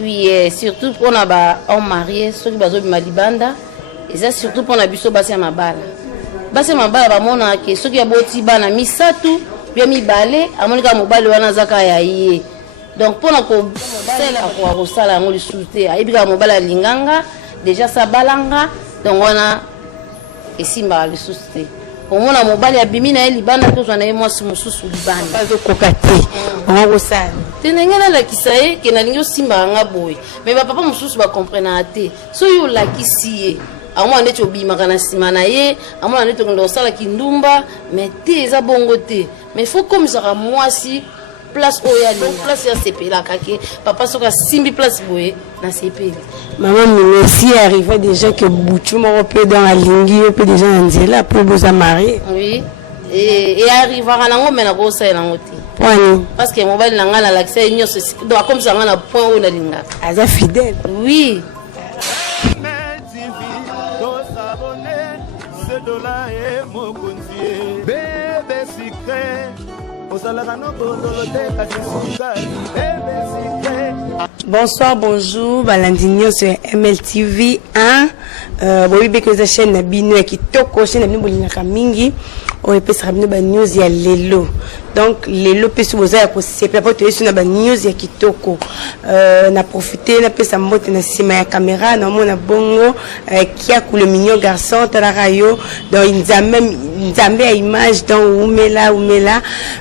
Oui, surtout pour na ba on marié ceux qui bazo malibanda et ça surtout pour na biso basi ya mabala. Basi ya mabala ba mona ke ceux qui aboti bana misatu bien mibale amonika mobali wana zaka ya yé. Donc pour na ko sala ko sala ngoli souté ayibika mobala linganga déjà ça balanga donc wana esimba le souté. Au moins mobali abimi na libanda to zana moi mususu libanda pas de kokate on go sala tenengena la kisaye ke na lingo simba nga boy mais ba papa mususu ba comprendre ate so yo la kisiye amwa ndeti obima kana sima na ye amwa ndeti ndo sala kindumba mais te eza bongo te mais faut comme ça mwasi place oya donc place ya sepela kake papa soka simbi place boye na sepeli maman merci arrivé déjà que Bouchou m'a repé dans la ligne peut déjà nzela pour vous marier oui et arrivera nango mena ko sa na ngoti point parce que mobile nanga na l'accès nyonso donc comme ça na point où na linga aza fidèle oui Bonsoir, bonjour, Balandinio sur MLTV 1. Bobi beko za chaîne na bino ya kitoko chaîne na bino bolinga mingi. O epesa bino ba news ya lelo. Donc lelo pesu boza ya ko sepa po to na ba news ya kitoko. Na profiter na pesa mbote na sima ya caméra na mona bongo kia ku le mignon garçon tala rayo donc nzambe ya image donc umela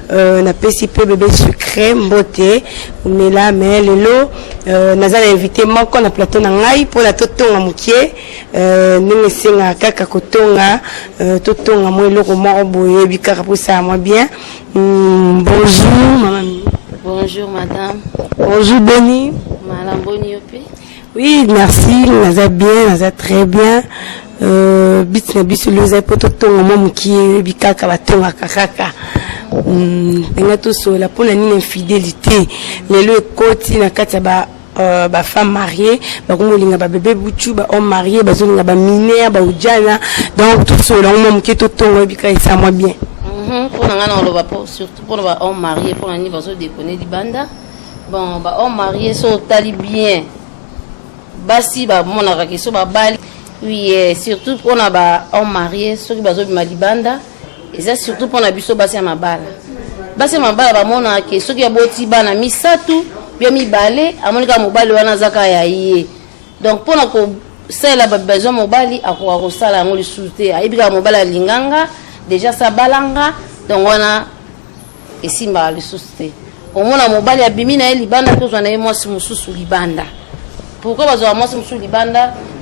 na pesi pe bébé secret mbote umela mais lelo naza na invité moko na plateau na ngai pour la totonga mukie ndenge senga kaka kotonga totonga mo eloko moko boye bikaka pour ça moi bien. Bonjour maman. Bonjour madame. Bonjour Boni. Madame Boni Yopi. Oui, merci, naza bien, naza très bien. Bit na biso loza poto tonga mo mukie bikaka batonga kakaka. Nga to so la pona ni infidélité. Lelo ekoti na kati ba femme mariée ba komolinga ba bébé Bouchou ba homme marié ba zolinga ba mineur ba ujana donc tout so la mo mukie to tonga bikaka ça moi bien. Pour ngana on va surtout pour ba homme marié pour ni va so déconner di banda. Bon ba homme marié so tali bien. Basi ba mona ka kiso ba bali. Oui, surtout pour na ba homme marié ceux qui bazo malibanda et ça surtout pour na biso basi ya mabala. Basi ya mabala ba mona ke ceux qui aboti bana misatu bien mibale amonika mobali wana zaka ya yé. Donc pour na ko sala ba besoin mobali akwa sala ngoli souté ayibika mobali linganga déjà ça balanga donc wana esimba le souté. Au moins mobali abimi na libanda to zana moi mususu libanda. Pourquoi bazo moi mususu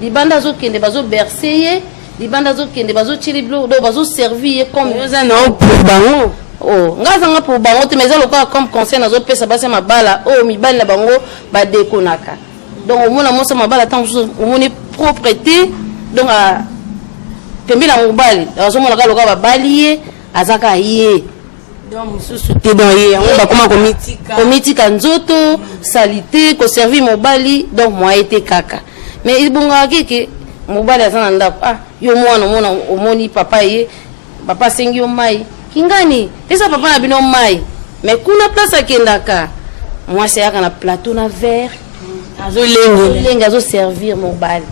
libanda zo kende bazo bercer libanda zo kende bazo chiliblo do bazo servir comme ça non pour bango. Oh ngazanga pour bango te mais ça loka comme conseil nazo pesa basi mabala oh mibali na bango ba dekonaka. Donc au moins moi mabala tant au moins propreté donc a tembi na mobali bazo mona ka loka ba balier azaka yé. Donc mususu te dans yé on ba koma komitika nzoto salité ko servir mobali donc moi été kaka. Mais il bonga keke mobali azana ndako yo mwana omoni papa ye papa sengi o mai kingani pesa papa na bino mai mais kuna place akendaka moi c'est aka na plateau na verre lenga zo servir mobali.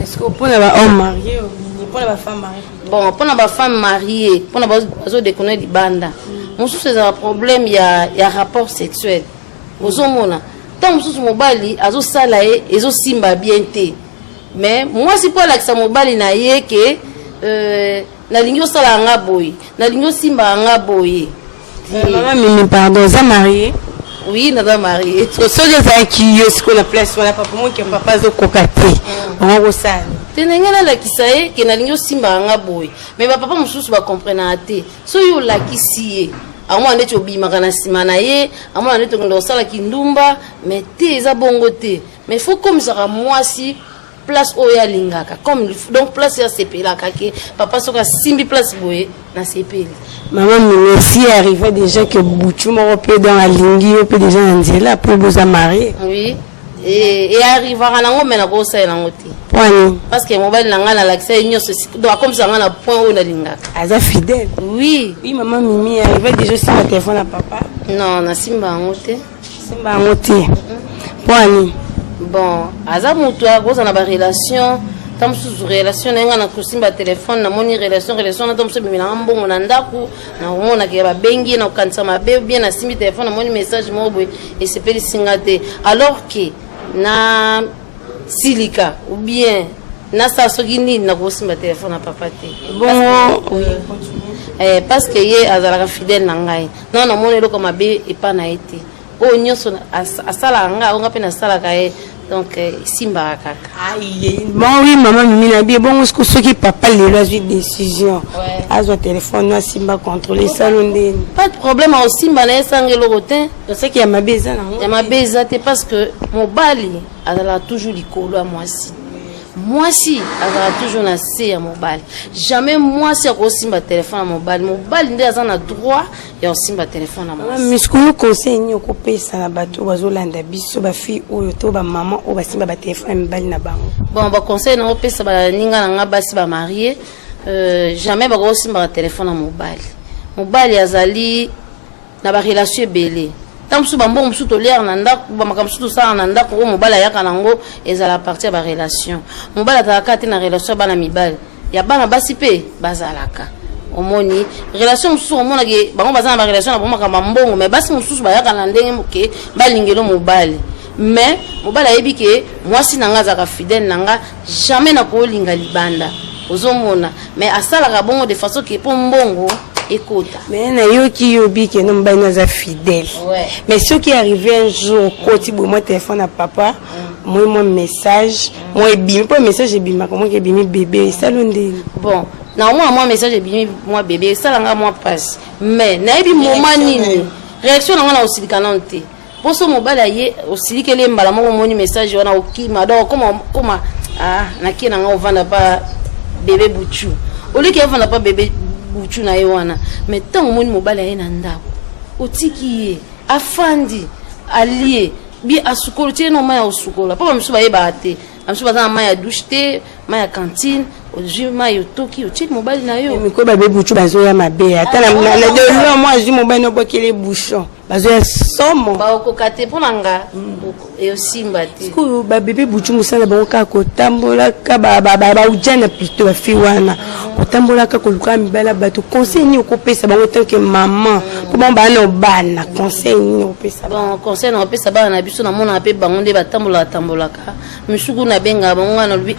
Est-ce que pour la homme marié ou pour la femme mariée? Bon pour la femme mariée pour la bazo déconner di banda mususu c'est un problème il y a rapport sexuel ozomona tant mususu mobali azo sala ye ezo simba bien te. Mais moi si pour la mobali na ye ke na lingio sala nga boy na lingio simba nga boy. Maman mais pardon ça marié? Oui na marié. So les qui est ce qu'on appelle soit papa moi qui papa zo kokate. On go ça. Tenengena la kisaye ke na lingio simba nga boy. Mais ba papa mususu ba comprendre ate. So yo la kisiye. Amwa ndeti obima kana sima na ye, amwa ndeti ndo sala kindumba, mais te eza bongo te. Mais faut comme ça mwasi place oya lingaka comme donc place ya sepela kake papa soka simbi place boye na sepeli. Maman merci arrivé déjà que Bouchou m'a repé dans la ligne peut déjà nzela pour vous marier. Oui. Et arrivera nango mena ko sa nango te. Point. Parce que mobile nanga na l'accès nyonso donc comme ça na point où na lingaka. Aza fidèle. Oui. Oui maman Mimi arrivé déjà sur le téléphone à papa. Non na simba ngote. Simba ngote. Point. bon aza mutu akozala na relation tant sous relation na nga na kosimba téléphone na moni relation na tant sous bimina mbongo na ndaku na omona ke ba bengi na kanisa mabe bien na simbi téléphone na moni message mobo et c'est peli singate alors que na silika ou bien na sa sogini na kosimba téléphone na papa te bon oui parce que ye azalaka fidèle na ngai non na moni eloko mabe epa na ete o nyonso asala nga onga pe na sala ka ye donc simba kaka aïe bon oui maman mina bien bon ce qui papa lelo azwi décision azwa téléphone na simba contrôler salon ndeni pas de problème au simba na esange eloko te c'est que ya mabe eza nango ya mabe eza te parce que mobali azala toujours likolo ya mwasi azala toujours na se ya mobali jamais mwasi akosimba téléphone ya mobali nde aza na droit ya kosimba téléphone ya mwasi miskulu conseil nini okopesa na bato bazolanda biso bafille oyo to bamama oyo basimba batelefone ya mibali na bango bon baconseil na opesa baninga na nga basi bamarie jamais bakosimba téléphone ya mobali azali na barelation ebele tant que bambongo musu tolière na ndako bamakambo musu tosala na ndako oyo mobali ayaka nango ezala partie ya barelation mobali azalaka te na relation ya bana mibali ya bana basi mpe bazalaka omoni relation mususu omonake bango baza na barelation na bango makambo mbongo mais basi mosusu bayaka na ndenge moke balingelo mobali mais mobali ayebi ke mwasi na nga azalaka fidèle na nga jamais nakolinga libanda ozomona mais asalaka bongo de façon ke mpo mbongo écoute mais na yoki yobi ke no mbali naza fidèle mais ce qui est arrivé un jour koti bo moi téléphone à papa moi mon message moi ebimi po message ebima comment ke bimi bébé salonde bon na moi message ebimi moi bébé salanga moi passe mais na ebi moment nini réaction na ngana osilika nante poso mobala ye osilikele mbala moko moni message wana okima donc comment na kina nga ovanda pa bébé buchu oliki ovanda pa bébé buchu na yewana mais tant moni mobala ye na ndako otiki ye afandi allié bi asukolo tie no maya osukola papa msu ba yeba te amsu baza maya douche te maya cantine ozwi maya otoki otie mobali na yo miko ba bébé buchu bazoya mabe ata na de lo moi azwi mobali no bokele bouchon bazoya somo ba okokate pona nga e osimba te ko ba bébé buchu musala bango ka kotambola ka ba ujana plutôt ba fi wana kotambola ka koluka mibala bato conseil ni okopesa bango tant que maman po ba na bana conseil ni okopesa bon conseil na opesa bana na biso na mona pe bango nde batambola ka misuku na benga bango na lubi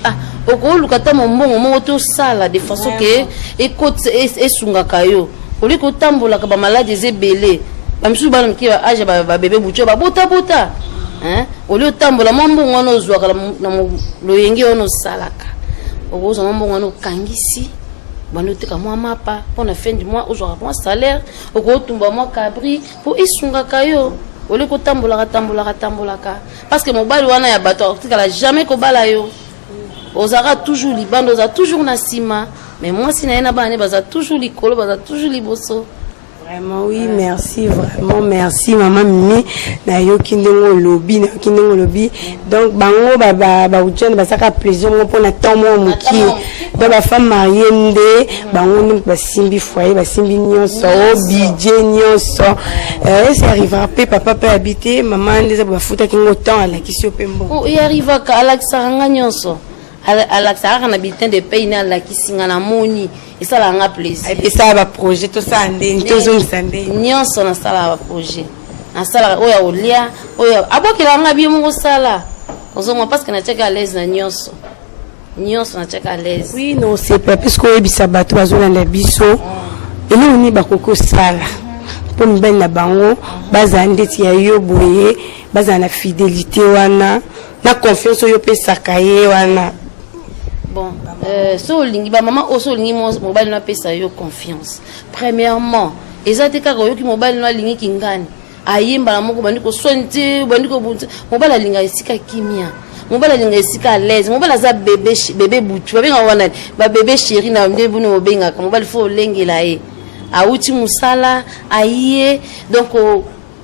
okoluka ta mbongo moko to sala de façon que écoute esunga kayo oliko tambola ka ba malade ezebele bamisuku bana miki ba age ba bébé bucho ba bota hein olio tambola mbongo wana ozwaka na loyengi ono salaka okoza mbongo wana kangisi bano teka mwa mapa pona fin du mois ozwaka mwa salaire okotumba mwa cabri po esunga kayo oliko tambola parce que mobali wana ya bato atikala jamais ko bala yo ozaka toujours libando oza toujours na sima mais moi si na bana baza toujours likolo baza toujours liboso. Vraiment oui, merci, vraiment merci maman Mimi na yoki ndongo lobby donc bango ba ujana basaka plaisir mo pona tomo muki donc ba femme mariée nde bango ni basimbi foyer basimbi nyonso budget nyonso ça arrivera papa peut habiter maman ndeza ba futa kingo temps ala kisio pembo oh il arriva ka ala kisanga nyonso ala kisanga na bitin de pays na ala kisinga na moni et ça la nga plaisir et ça va projet tout ça ndeni tozo sande nyonso na sala ba projet na sala oya olia oya abokela nga bi mo sala ozongo parce que na cheka à l'aise na nyonso na cheka à l'aise oui non c'est pas parce que ebisa bato bazolanda biso elo ni bakoko sala po mbele na bango baza ndeti ya yo boye baza na fidélité wana na confiance yo pesaka ye wana. Bon, so lingi ba maman oso lingi mobile na pesa yo confiance. Premièrement, ezate ka ko ki mobile na lingi kingani. Ayimba na moko bandiko sonte, bandiko bunte. Mobile linga isika kimia. Mobile linga isika à l'aise. Mobile za bébé butu. Ba benga wana ba bébé chéri na mde bunu obenga ka mobile fo lengela e. Auti musala aye donc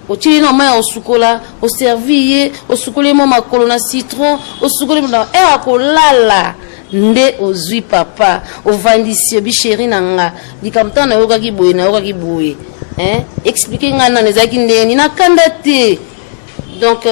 otili na maya osukola oserviye osukole mo makolo na citron osukole na akolala nde ozwi papa ovandisi bi chéri nanga likamta na yoka ki boye hein expliquer nga na nezaki ndeni na kanda te Donc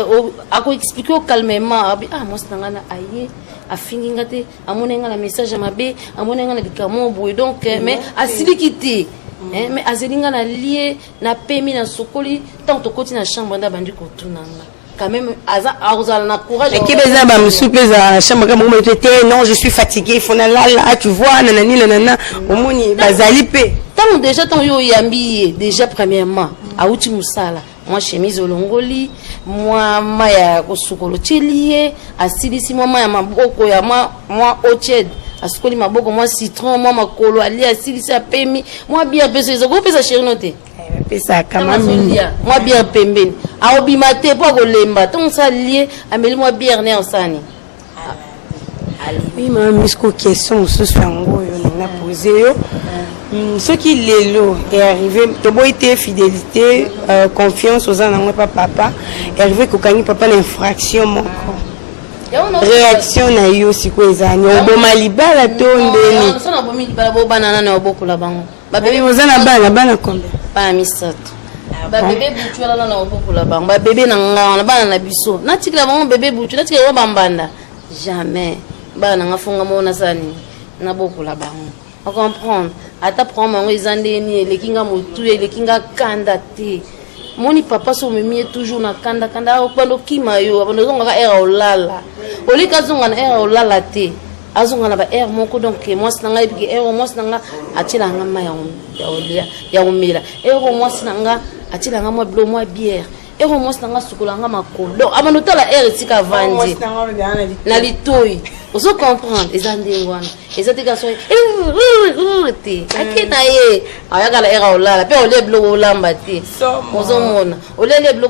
ako expliquer calmement moi c'est ngana aye afingi ngate amonenga la message mabe amonenga na bikamo boy donc mais asili kiti mais azelinga na lié na pemi na sokoli tant to koti na chambre nda bandi ko tunanga quand même azal na courage et qui beza ba msoupe za chambre comme moi était non je suis fatigué il faut na là tu vois nanani nanana omoni bazali pe tant déjà tant yo yambi déjà premièrement auti musala moi chemise olongoli moi maya kosukolo chelie asilisi moi maya maboko ya moi oched asukoli maboko moi citron moi makolo ali asilisi apemi moi bien pesa zo pesa chéri noté pesa kama moi bien pembeni aobima te po kolemba ton sa lié ameli moi bien ne ensani oui maman misko question ce sango yo na poser yo ce qui l'élo est arrivé de boité fidélité confiance aux gens pas papa est arrivé ko kangi papa l'infraction mon réaction na yo siko ezani oboma libala to ndeni sona bomi libala bo banana na obokola bango ba bébé ozana bana combien pas misato ba bébé butu la na obokola bango ba bébé na nga na bana na biso na tikila bango bébé butu na tikila bambanda jamais bana nga fonga mona sani na bokola bango on comprendre ata prendre mango ezandeni le kinga motu le kinga kanda te moni papa so memi toujours na kanda okbando kima yo abando zonga ka era olala olika zonga na era olala te azonga na ba era moko donc moi sinanga ibiki era moi sinanga atila nga ma ya olia ya omela era moi sinanga atila nga mo blo moi bière era moi sinanga sukola nga makolo donc abando tala era tika vandi na litoi ozo comprendre ezande wana ezate ka so te akena ye ayakala era olala pe ole blo olamba te ozo mona ole le blo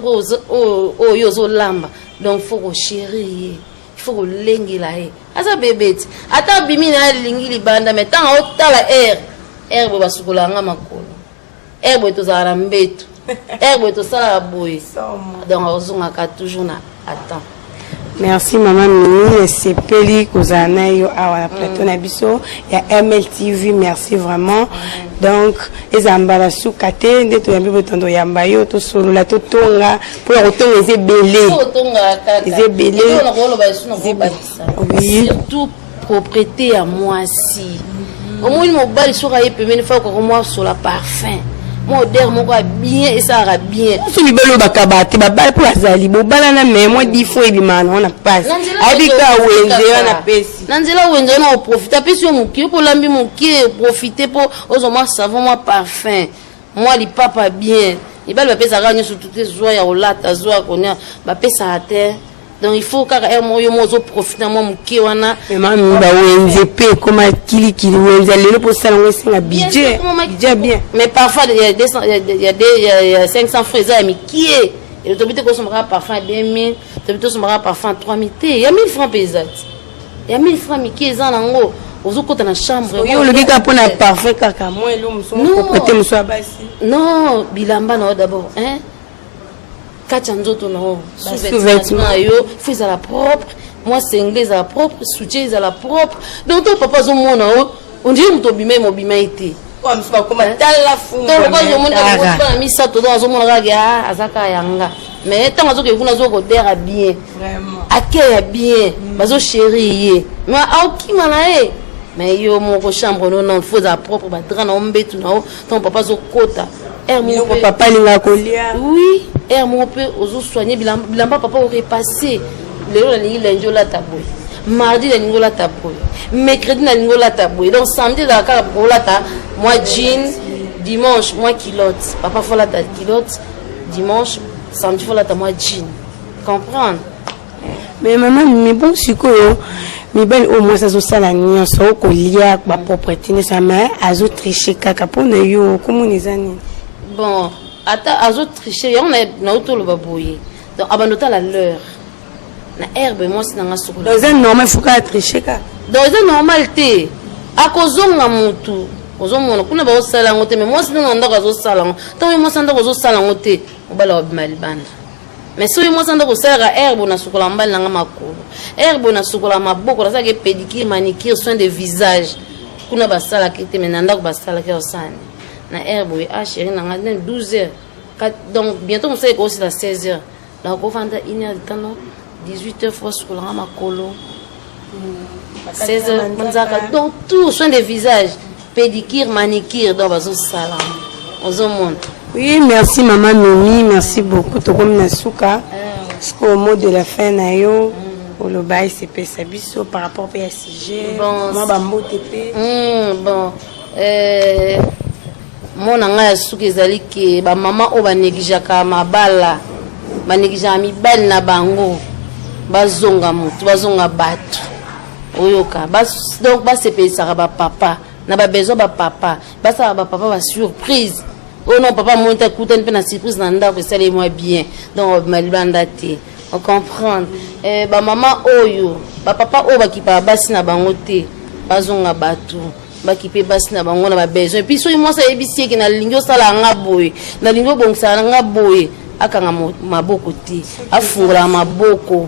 o yo zo lamba donc faut ko chérir faut ko lengela ye asa bebeti ata bimi na lingi libanda mais tant otala air bo basukola nga makolo air bo to zara mbeto air bo to sala boy donc ozonga ka toujours na attends. Merci maman Mini, c'est Peli Kozana yo à plateau na biso ya MLTV, merci vraiment. Donc ezambala sukate nde to yambi botondo yamba yo to solo la to tonga pour otonga ezebele. Ezebele. Oui. Surtout propriété à moi si. Au moins mon bal sera épemé une fois que moi sur la parfum. Moi der mon quoi bien et ça ira bien. Si libelo bakabate babal pour azali bo balana mais moi 10 fois ebimana on a passe. Abika wenze on a pesi. Nanzela wenze on profite pesi mon ki pour lambi mon ki profiter pour aux moi savon moi parfum. Moi li papa bien. Il va le pesa gagner sur toutes les joies ya olata joie konya ba pesa à terre. Donc il faut car moi yo profiter moi mon ki wana. Maman ba wenze pe comme kili wenze lelo pour ça on c'est un budget. Budget bien. Mais parfois il y a 500 fraises mais qui est et le tobite ko sombra parfum bien 1000, tobite sombra parfum 3000 t. Il y a 1000 francs pesat. Il y a 1000 francs mais qui est en ngo. Ozokota na chambre. Yo le kika pona parfum kaka moi lo muso propriété muso abasi. Non, bilamba na d'abord, hein. Kachanzoto no sous-vêtements yo faut à la propre moi c'est anglais à la propre soutien à la propre donc ton papa zo mona on dit muto bima mo bima été quoi me pas comme tala fumba donc quand je monte na misa to zo mona ga azaka yanga mais tant azo ke kuna zo ko dera bien vraiment akaya bien bazo chérie mais auki mala mais yo mon chambre non faut à la propre ba drap na ombetu na ton papa zo kota mon papa linga kolia oui mon peu aux soigner bilamba papa aurait passé le lingi la taboy mardi la lingi la taboy mercredi la lingi la taboy donc samedi la ka bolata moi jean dimanche moi culotte papa faut la culotte dimanche samedi faut la moi jean comprendre mais maman mais bon sikoyo mais ben au moins ça zo sala nyonso ko lia ba propriété ne sa mère azo tricher kaka pona yo comment les années bon ata azo tricher on est na autour baboye donc abandota la leur na herbe moi sinanga sukula dans un normal faut ka tricher ka dans un normal te akozonga mutu ozomona kuna ba osala ngote mais moi sinanga ndaka zo sala ngo to moi sanda ko zo sala ngote obala obimali banda mais so moi sanda ko sala herbe na sukula mbali nanga makolo herbe na sukula maboko na saka pédicure manicure soin de visage kuna basala kete mais nanda ko basala ke osani na herbe oui ah chérie nanga 12h donc bientôt on sait que c'est à 16h la kovanda 1h de temps 18h fois sur la makolo 16h manzaka donc tout soin des visages pédicure manicure donc bazo sala ozomona. Oui, merci maman Mimi, merci beaucoup tokomi na suka jusqu'au mot de la fin na yo oloba ICP sabiso par rapport à sujet moi ba mbote pe bon mona nga ya suka ezali ke ba mama o ba neglijaka mabala ba neglijaka mibali na bango bazonga mutu bazonga bato oyoka donc basepesaka ba papa na ba besoin ba papa basaka ba papa ba surprise. Oh non, papa, moi, t'as écouté une surprise dans le que ça les moi bien. Donc, on comprend. Bah, maman, oyo, bah, papa, oh, bah, qui pa bassi na bangote, bazonga batu, bah, qui peut bassi na bango na ba besoin. Et puis, so, moi, ça ébissi qui na lingyo sala nga boy, na lingyo bon sala nga boy, akanga maboko ti, afungula maboko.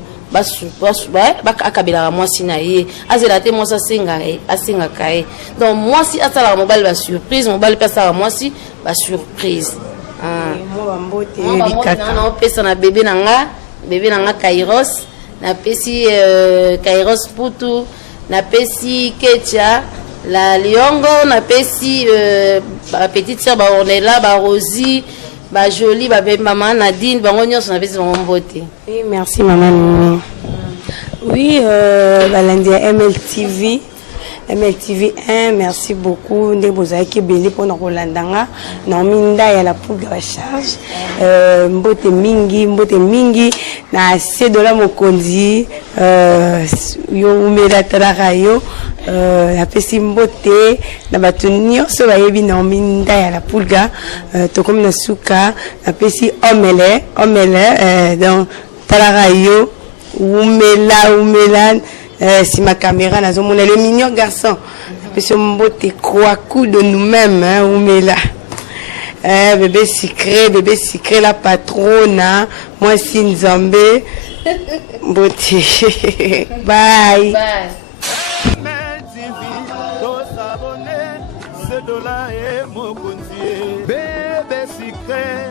Akabela moi si na ye azela te moi ça asenga kae donc moi si asala mobile ba surprise mobile pesa moi si ba surprise moi mbote na pesa na bébé nanga Kairos na pesi Kairos putu na pesi Ketia la Liongo na pesi ba petite sœur ba Ornella ba Rosie ba Jolie ba maman Nadine bango nyonso na pesi bango mbote. Oui, merci maman Mimi. Oui, Balandia MLTV 1, merci beaucoup. Nde bozaki belé pour nous Rolandanga. Na minda ya la poudre à charge. Mbote mingi na $7 mokonzi. Yo umela taraka yo. La pesi mbote na batu nyonso bayebi na minda ya la poudre. Tokomi na suka na pesi omele donc taraka yo. Oumela, si ma caméra n'a pas le mignon garçon. Parce que mon beau te croit coup de nous-mêmes, hein, Oumela. Bébé secret, la patronne, moi si Nzambe. Beauté. Bye. Bye. Bébé secret,